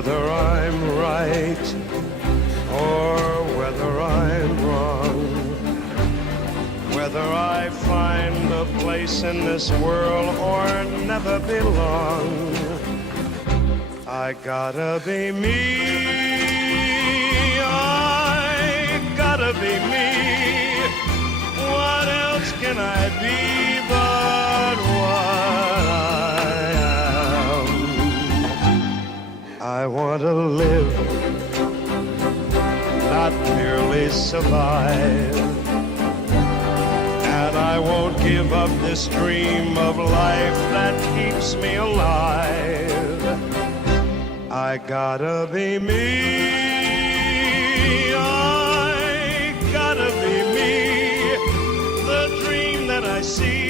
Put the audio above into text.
whether I'm right or whether I'm wrong, whether I find a place in this world or never belong, I gotta be me. I gotta be me. What else can I be but what I am? I want to live, not merely survive. And I won't give up this dream of life that keeps me alive. I gotta be me. I gotta be me. The dream that I see